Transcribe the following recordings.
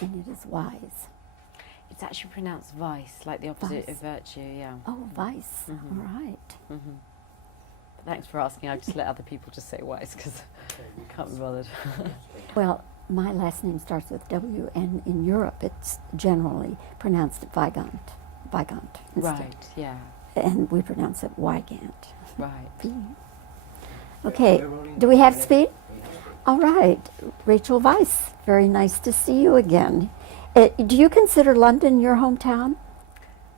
and it is Weisz. It's actually pronounced vice, like the opposite Weisz. of virtue, yeah. Oh, Weisz. Mhm. All right. Mm-hmm. But thanks for asking. I just let other people just say Weisz because I can't be bothered. Well, my last name starts with W, and in Europe it's generally pronounced Weigand. Weigand instead. Right, yeah, And we pronounce it Weigand. right. Okay, do we have speed? All right, Rachel Weisz, very nice to see you again. Do you consider London your hometown?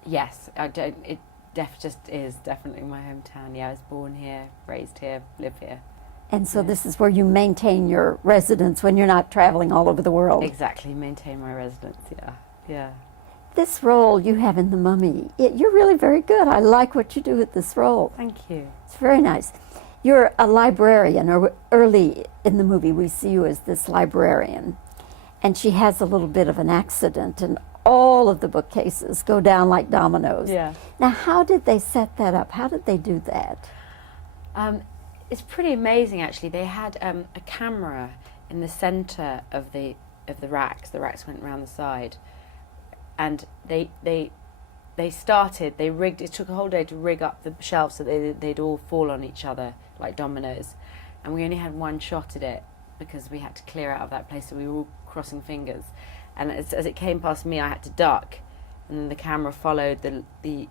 Yes, I don't, it just is definitely my hometown. Yeah, I was born here, raised here, live here. And so Yeah. this is where you maintain your residence when you're not traveling all over the world. Exactly, maintain my residence, yeah, yeah. This role you have in The Mummy, you're really very good. I like what you do with this role. Thank you. It's very nice. You're a librarian, or early in the movie we see you as this librarian. And she has a little bit of an accident, and all of the bookcases go down like dominoes. Yeah. Now, how did they set that up? How did they do that? It's pretty amazing, actually. They had a camera in the centre of the racks. The racks went around the side, and they rigged. It took a whole day to rig up the shelves so they'd all fall on each other like dominoes, and we only had one shot at it because we had to clear out of that place. So we were all crossing fingers, and as it came past me, I had to duck, and then the camera followed the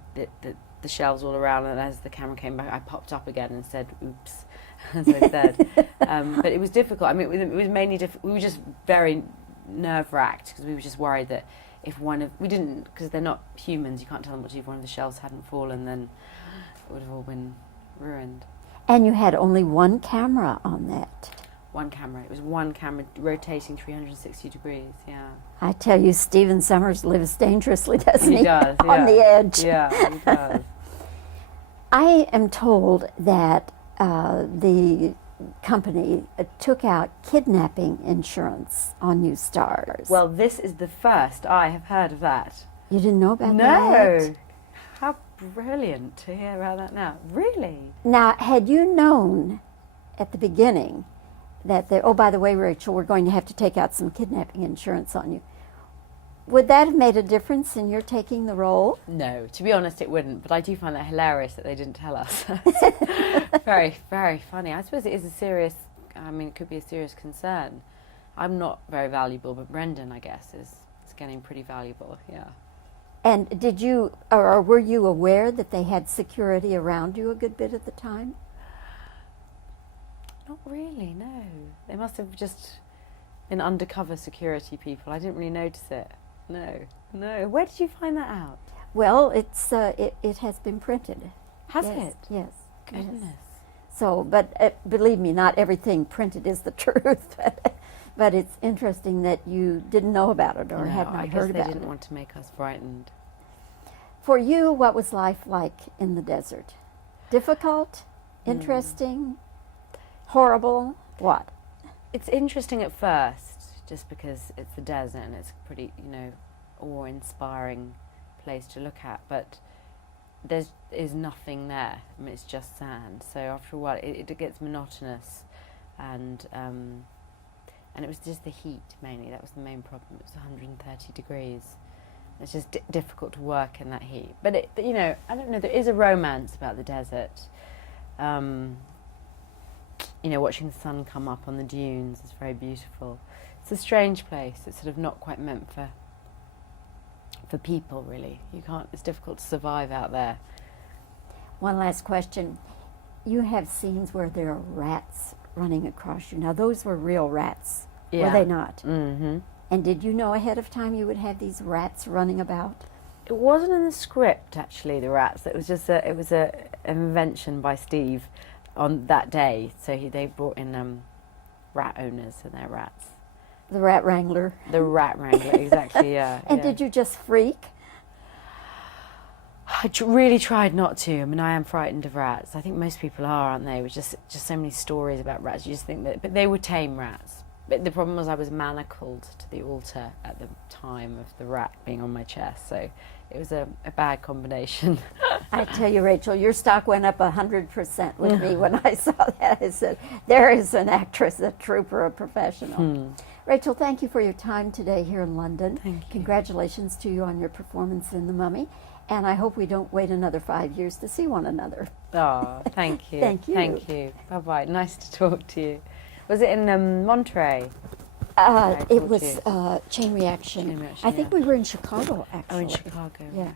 shelves all around, and as the camera came back, I popped up again and said, "Oops," as I said. But it was difficult. I mean, it was mainly we were just very nerve-wracked because we were just worried that if we didn't, because they're not humans, you can't tell them what to do. If one of the shelves hadn't fallen, then it would have all been ruined. And you had only one camera on that. One camera. It was one camera rotating 360 degrees, yeah. I tell you, Stephen Sommers lives dangerously, doesn't he? He does, On the edge. Yeah, he does. I am told that the company took out kidnapping insurance on you stars. Well, this is the first I have heard of that. You didn't know about that? No! How brilliant to hear about that now. Really? Now, had you known at the beginning that, oh, by the way, Rachel, we're going to have to take out some kidnapping insurance on you, would that have made a difference in your taking the role? No, to be honest, it wouldn't. But I do find that hilarious that they didn't tell us. Very, very funny. I suppose it is it could be a serious concern. I'm not very valuable, but Brendan, I guess, is getting pretty valuable, yeah. And did you, or were you aware that they had security around you a good bit at the time? Not really, no. They must have just been undercover security people. I didn't really notice it. No. Where did you find that out? Well, it's it has been printed. Has Yes, it? Yes. Goodness. Yes. So, but believe me, not everything printed is the truth. But it's interesting that you didn't know about it or had not heard they about didn't it. want to make us frightened. For you, what was life like in the desert? Difficult? Interesting? Horrible? What? It's interesting at first, just because it's the desert and it's a pretty, awe-inspiring place to look at. But there is nothing there. I mean, it's just sand. So after a while, it gets monotonous, and it was just the heat mainly. That was the main problem. It was 130 degrees. It's just difficult to work in that heat. But I don't know. There is a romance about the desert. Watching the sun come up on the dunes is very beautiful. It's a strange place. It's sort of not quite meant for people, really. It's difficult to survive out there. One last question. You have scenes where there are rats running across you. Now, those were real rats, were they not? Mm-hmm. And did you know ahead of time you would have these rats running about? It wasn't in the script, actually, the rats. It was just an invention by Steve on that day. So they brought in rat owners and their rats. The rat wrangler. The rat wrangler, exactly, yeah. And did you just freak? I really tried not to. I mean, I am frightened of rats. I think most people are, aren't they? With just so many stories about rats. You just think that, but they were tame rats. But the problem was I was manacled to the altar at the time of the rat being on my chest. So it was a bad combination. I tell you, Rachel, your stock went up 100% with me when I saw that. I said, there is an actress, a trooper, a professional. Rachel, thank you for your time today here in London. Thank you. Congratulations to you on your performance in The Mummy. And I hope we don't wait another 5 years to see one another. Oh, thank you. Thank you. Thank you. Bye-bye. Nice to talk to you. Was it in Monterey? It was Chain Reaction. Chain Reaction, I think yeah. we were in Chicago, actually. Oh, in Chicago. Yeah. Right.